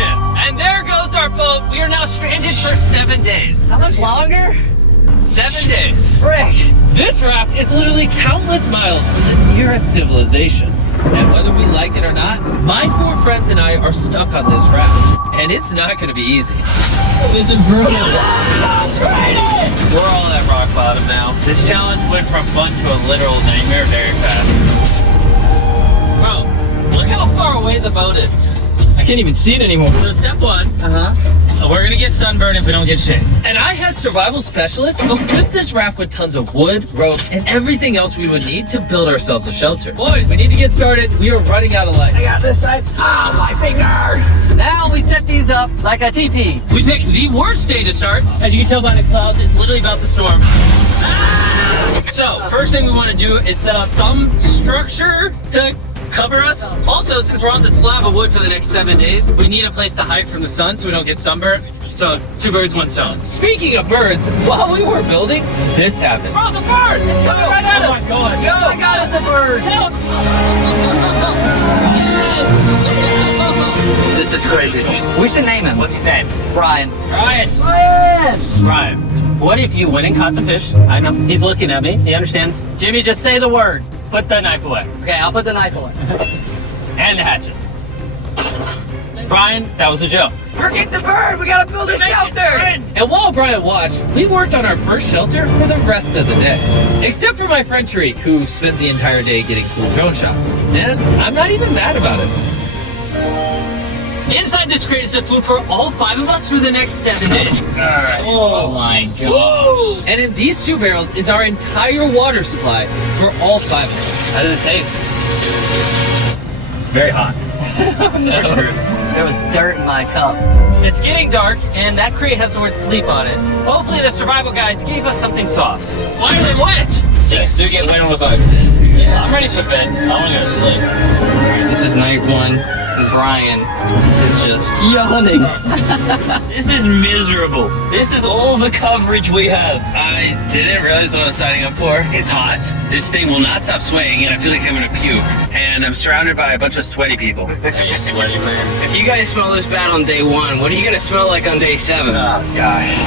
And there goes our boat. We are now stranded for 7 days. How much longer? 7 days. Frick. This raft is literally countless miles from the nearest civilization. And whether we like it or not, my 4 friends and I are stuck on this raft. And it's not going to be easy. This is brutal. We're all at rock bottom now. This challenge went from fun to a literal nightmare very fast. Bro, look how far away the boat is. I can't even see it anymore. So step 1, we're gonna get sunburned if we don't get shade. And I had survival specialists equip this raft with tons of wood, rope, and everything else we would need to build ourselves a shelter. Boys, we need to get started. We are running out of light. I got this side. Oh, my finger. Now we set these up like a teepee. We picked the worst day to start. As you can tell by the clouds, it's literally about the storm. So, first thing we want to do is set up some structure to cover us. Also, since we're on this slab of wood for the next 7 days, we need a place to hide from the sun so we don't get sunburned. So, 2 birds, 1 stone. Speaking of birds, while we were building, this happened. Bro, the bird! It's coming right at us! Oh my god! Go. Oh my god, it's a bird! Help! This is crazy. We should name him. What's his name? Brian. Ryan. Brian! Ryan. What if you went and caught some fish? I know. He's looking at me. He understands. Jimmy, just say the word. Put the knife away. Okay, I'll put the knife away. And the hatchet. Brian, that was a joke. Forget the bird! We gotta build a shelter! And while Brian watched, we worked on our first shelter for the rest of the day. Except for my friend Tariq, who spent the entire day getting cool drone shots. And I'm not even mad about it. Inside this crate is the food for all 5 of us for the next 7 days. Alright. Oh my gosh. And in these 2 barrels is our entire water supply for all 5 of us. How does it taste? Very hot. That's true. There was dirt in my cup. It's getting dark, and that crate has the word sleep on it. Hopefully the survival guides gave us something soft. Why are they wet? Yes, do get wet on the boat. Yeah. I'm ready for bed. I want to go to sleep. Alright, this is night 1. And Brian is just yawning. This is miserable. This is all the coverage we have. I didn't realize what I was signing up for. It's hot. This thing will not stop swaying, and I feel like I'm gonna puke. And I'm surrounded by a bunch of sweaty people. Hey, sweaty man. If you guys smell this bad on day 1, what are you gonna smell like on day 7? Oh gosh.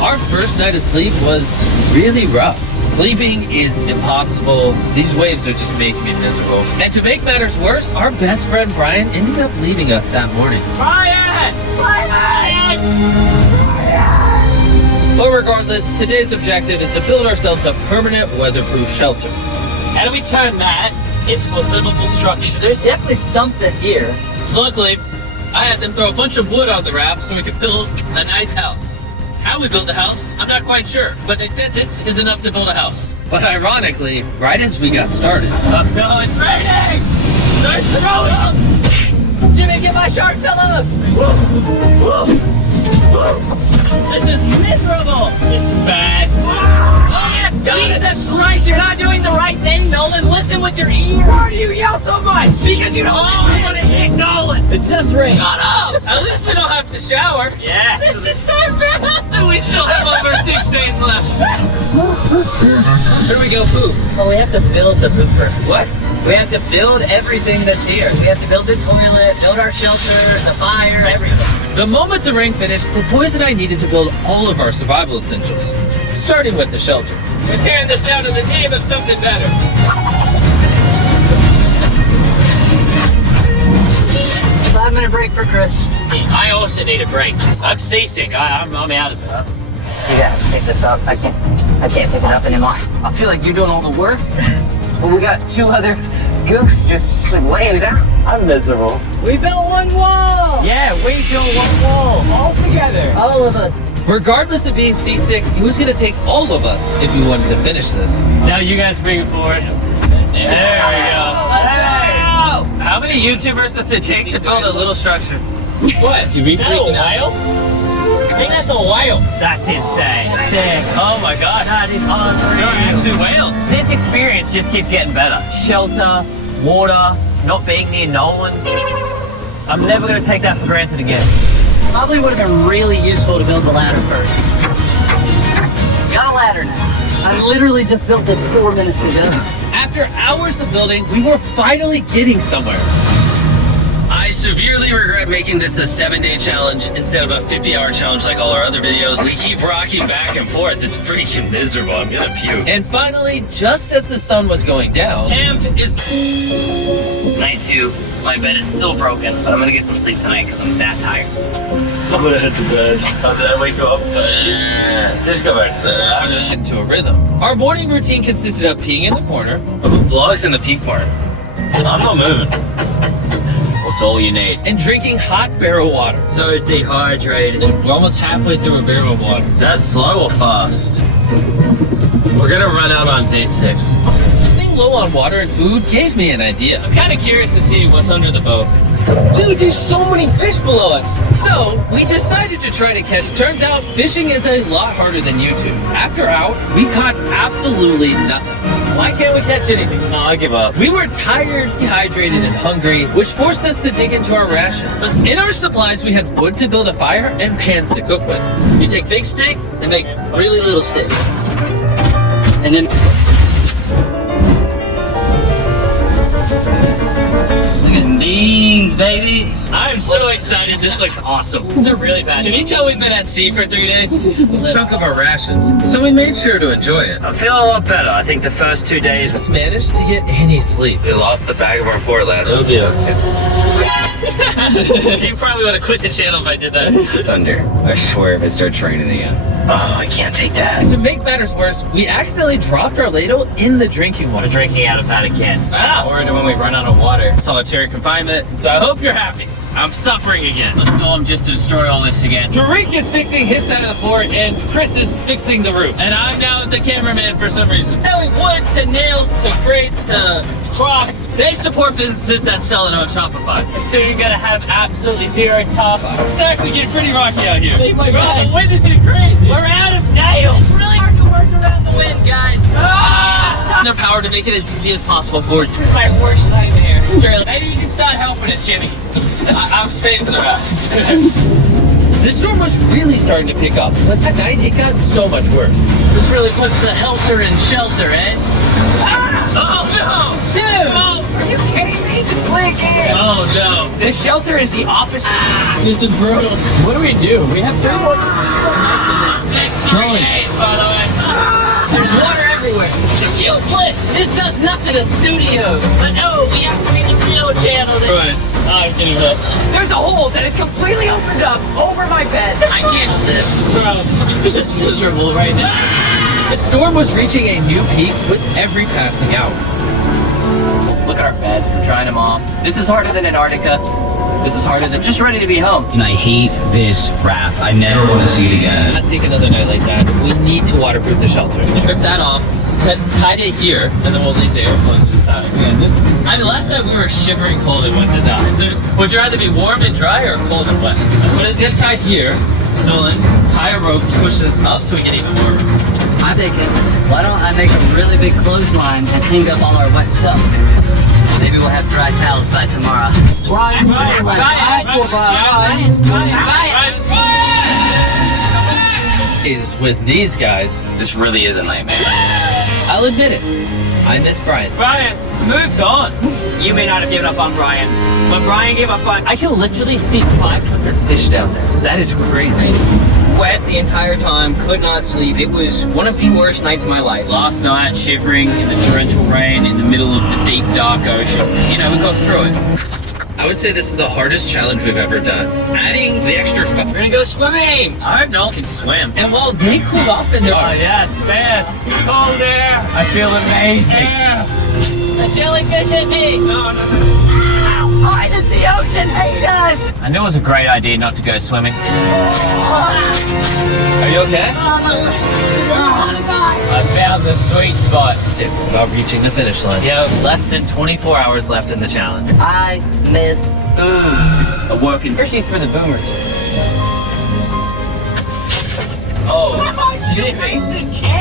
Our first night of sleep was really rough. Sleeping is impossible. These waves are just making me miserable. And to make matters worse, our best friend Brian ended up leaving us that morning. Brian! Brian! But regardless, today's objective is to build ourselves a permanent weatherproof shelter. How do we turn that into a livable structure? There's definitely something here. Luckily, I had them throw a bunch of wood on the raft so we could build a nice house. How we built the house, I'm not quite sure, but they said this is enough to build a house. But ironically, right as we got started, Oh no, it's raining! They're throwing! Jimmy, get my shark pillow! This is miserable! This is bad. Jesus Christ, you're not doing the right thing, Nolan. Listen with your ear. Why do you yell so much? Because you don't I'm gonna hit Nolan! It just rained. Shut up! At least we don't have to shower. Yeah. This is so bad! And we still have over 6 days left. here we go poop. Well, we have to build the pooper. What? We have to build everything that's here. We have to build the toilet, build our shelter, the fire, everything. The moment the rain finished, the boys and I needed to build all of our survival essentials, starting with the shelter. We're tearing this down in the name of something better. 5-minute break for Chris. I also need a break. I'm seasick. I'm out of it. You gotta pick this up. I can't pick it up anymore. I feel like you're doing all the work. But we got 2 other goofs just laying down. I'm miserable. We built 1 wall! Yeah, we built 1 wall all together. All of us. Regardless of being seasick, it was going to take all of us if we wanted to finish this. Now you guys bring it forward. There we go. Let's go! How many YouTubers does it take to build a little structure? What? Is that a whale? I think that's a whale. That's insane. Sick. Oh my god. That is unreal. They're actually whales. This experience just keeps getting better. Shelter, water, not being near Nolan. I'm never going to take that for granted again. Probably would have been really useful to build the ladder first. Got a ladder now. I literally just built this 4 minutes ago. After hours of building, we were finally getting somewhere. I severely regret making this a 7-day challenge instead of a 50-hour challenge like all our other videos. We keep rocking back and forth. It's freaking miserable. I'm gonna puke. And finally, just as the sun was going down, Camp is... Night 2. My bed is still broken, but I'm gonna get some sleep tonight because I'm that tired. I'm gonna head to bed. How did I wake you up? Just go back to bed. I'm just... into a rhythm. Our morning routine consisted of peeing in the corner, Who vlogs in the peak part? I'm not moving. What's all you need? and drinking hot barrel water. So dehydrated. We're almost halfway through a barrel of water. Is that slow or fast? We're gonna run out on day 6. Being low on water and food gave me an idea. I'm kind of curious to see what's under the boat. Dude, there's so many fish below us. So we decided to try to catch. Turns out fishing is a lot harder than YouTube. After out, we caught absolutely nothing. Why can't we catch anything? No, I give up. We were tired, dehydrated, and hungry, which forced us to dig into our rations. In our supplies, we had wood to build a fire and pans to cook with. You take big stick and make really little sticks. And then... Look at these, baby. I'm so excited. This looks awesome. These are really bad. Can you tell we've been at sea for 3 days? Chunk of our rations, so we made sure to enjoy it. I'm feeling a lot better. I think the first 2 days Just managed to get any sleep. we lost the bag of our fort last It'll be okay. You probably would have quit the channel if I did that. Thunder. I swear if it starts raining again. Oh, I can't take that. To make matters worse, we accidentally dropped our ladle in the drinking water. I'm drinking out of that again. Or when we run out of water. Solitary confinement. So I hope you're happy. I'm suffering again. Let's go home just to destroy all this again. Tariq is fixing his side of the fort, and Chris is fixing the roof. And I'm now the cameraman for some reason. Selling wood to nails to crates to crops. They support businesses that sell it on Shopify. So you're gonna have absolutely zero top. It's actually getting pretty rocky out here. Bro, the wind is getting crazy. We're out of nails. It's really hard to work around the wind, guys. Their power to make it as easy as possible for you. My worst nightmare. Maybe you can start helping us, Jimmy. I'm staying for the rest. The storm was really starting to pick up, but at night it got so much worse. This really puts the helter in shelter, eh? Oh no! Dude! Oh, are you kidding me? It's leaking! Oh no! This shelter is the opposite. This is brutal. What do? We have 3 more nights. Next 3 days, by the way. There's water everywhere. It's useless. This does nothing to studios. But no, we have to make a video channel. Right. I'm getting up. There's a hole that is completely opened up over my bed. I can't do this. Bro, it's just miserable right now. The storm was reaching a new peak with every passing hour. Let's look at our beds. We're trying them off. This is harder than Antarctica. This is harder than just ready to be home. And I hate this raft. I never want to see it again. Not take another night like that. We need to waterproof the shelter. Strip that off. Tie it here, and then we'll leave the air closed inside. I mean, last time we were shivering cold and went to die. So, would you rather be warm and dry or cold and wet? But it's gonna tie here, Nolan, tie a rope, push this up so we get even warmer. I'm thinking, why don't I make a really big clothesline and hang up all our wet stuff? Maybe we'll have dry towels by tomorrow. Is with these guys. This really is a nightmare. I'll admit it. I miss Brian. Brian, moved on. You may not have given up on Brian, but Brian gave up on. I can literally see 500 fish down there. That is crazy. Wet the entire time, could not sleep. It was one of the worst nights of my life. Last night, shivering in the torrential rain in the middle of the deep, dark ocean. You know, we go through it. I would say this is the hardest challenge we've ever done. Adding the extra fun. We're gonna go swimming. I know can swim. And while they cooled off in their Yeah, it's bad. Cold air. I feel amazing. The jellyfish hit me. No. Why does the ocean hate us? I knew it was a great idea not to go swimming. Are you okay? I found the sweet spot. That's it. About reaching the finish line. You have less than 24 hours left in the challenge. I miss food. A working. Hershey's for the boomers. Oh, Jimmy.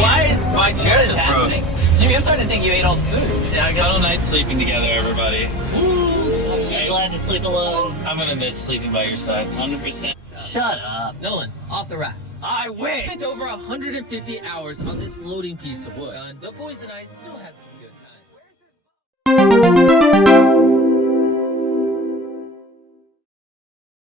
Why is my chair just broke? Jimmy, I'm starting to think you ate all the food. Yeah, I got all night sleeping together, everybody. I'm so glad to sleep alone. I'm gonna miss sleeping by your side, 100%. Shut up. Nolan, off the rack. I win. Spent over 150 hours on this floating piece of wood. The boys and I still had some